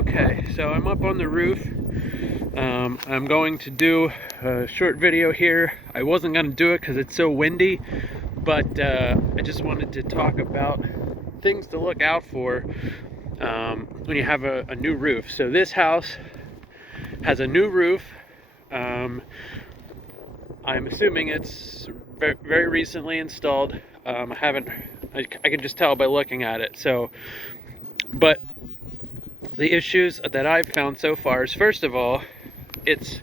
Okay, so I'm up on the roof. I'm going to do a short video here. I wasn't going to do it because it's so windy, but I just wanted to talk about things to look out for when you have a new roof. So this house has a new roof. I'm assuming it's very, very recently installed. I can just tell by looking at it. So, but the issues that I've found so far is, first of all, let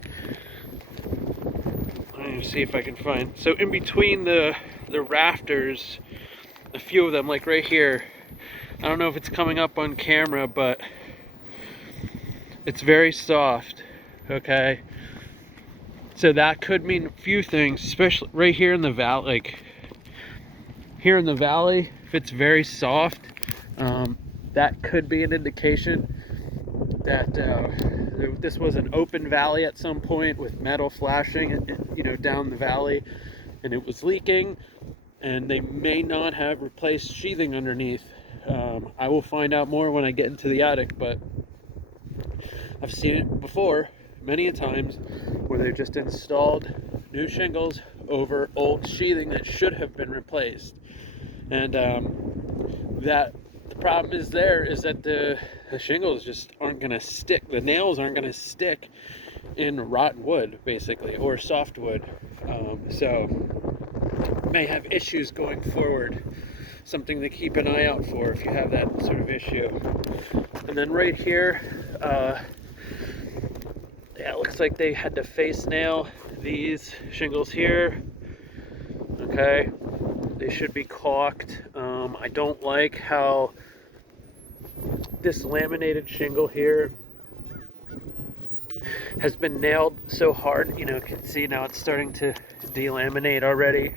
me see if I can find, so in between the rafters, a few of them, like right here, I don't know if it's coming up on camera, but it's very soft. Okay, so that could mean a few things, especially right here in the valley. Like here in the valley, if it's very soft, that could be an indication that this was an open valley at some point with metal flashing, down the valley, and it was leaking, and they may not have replaced sheathing underneath. I will find out more when I get into the attic, but I've seen it before many a times where they've just installed new shingles over old sheathing that should have been replaced, and that the problem is that the shingles just aren't going to stick. The nails aren't going to stick in rotten wood, basically, or soft wood. So may have issues going forward. Something to keep an eye out for if you have that sort of issue. And then right here, it looks like they had to face nail these shingles here. Okay, they should be caulked. I don't like how this laminated shingle here has been nailed so hard. You can see now it's starting to delaminate already,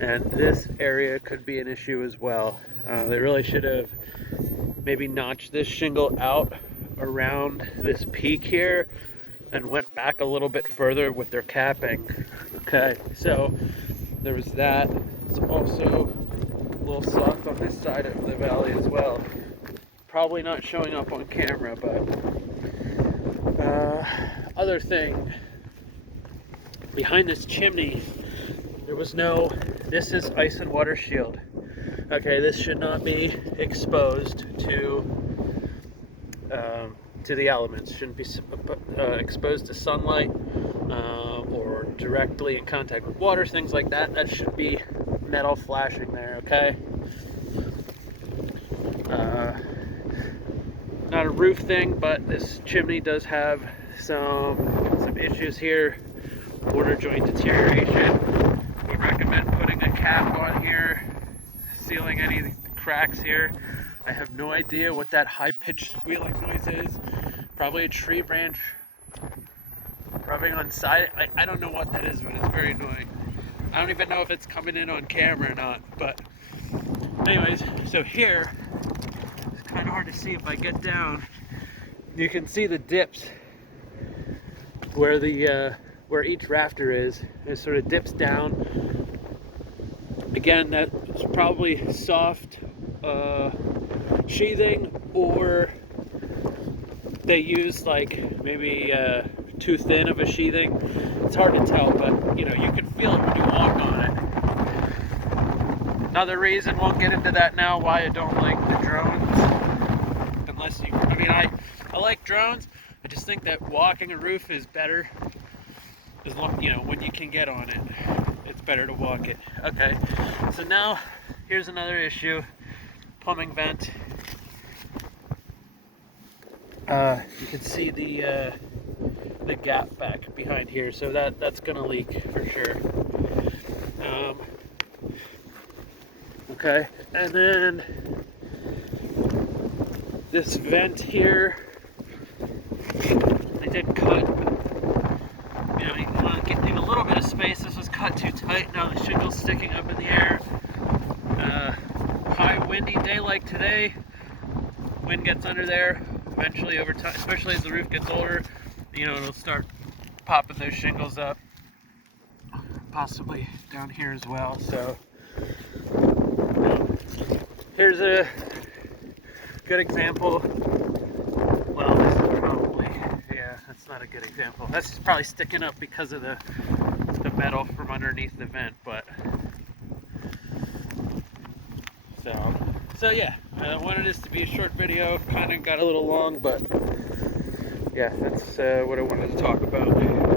and this area could be an issue as well. They really should have maybe notched this shingle out around this peak here and went back a little bit further with their capping. Okay, so there was that. It's also a little soft on this side of the valley as well. Probably not showing up on camera, but other thing, behind this chimney there was this is ice and water shield. Okay, this should not be exposed to the elements. Shouldn't be exposed to sunlight or directly in contact with water, things like that. That should be metal flashing there. Okay, not a roof thing, but this chimney does have some issues here. Water joint deterioration. We recommend putting a cap on here, sealing any cracks here. I have no idea what that high-pitched squealing noise is. Probably a tree branch rubbing on side. I don't know what that is, but it's very annoying. I don't even know if it's coming in on camera or not, but anyways, so here, it's kind of hard to see if I get down. You can see the dips where each rafter is. It sort of dips down. Again, that's probably soft sheathing, or they use like maybe too thin of a sheathing. It's hard to tell, but you can feel it when you walk on it. Another reason, won't get into that now, why I don't like the drones. I like drones. I just think that walking a roof is better. As long, when you can get on it, it's better to walk it. Okay, so now here's another issue. Plumbing vent. You can see the gap back behind here, so that's gonna leak for sure. Okay, and then this vent here, they did cut. You want to leave a little bit of space. This was cut too tight. Now the shingle's sticking up in the air. High windy day like today. Wind gets under there. Eventually over time, especially as the roof gets older, it'll start popping those shingles up. Possibly down here as well. So here's a good example. Well, that's not a good example. That's probably sticking up because of the metal from underneath the vent, but so yeah, I wanted this to be a short video. Kind of got a little long, but yeah, that's what I wanted to talk about.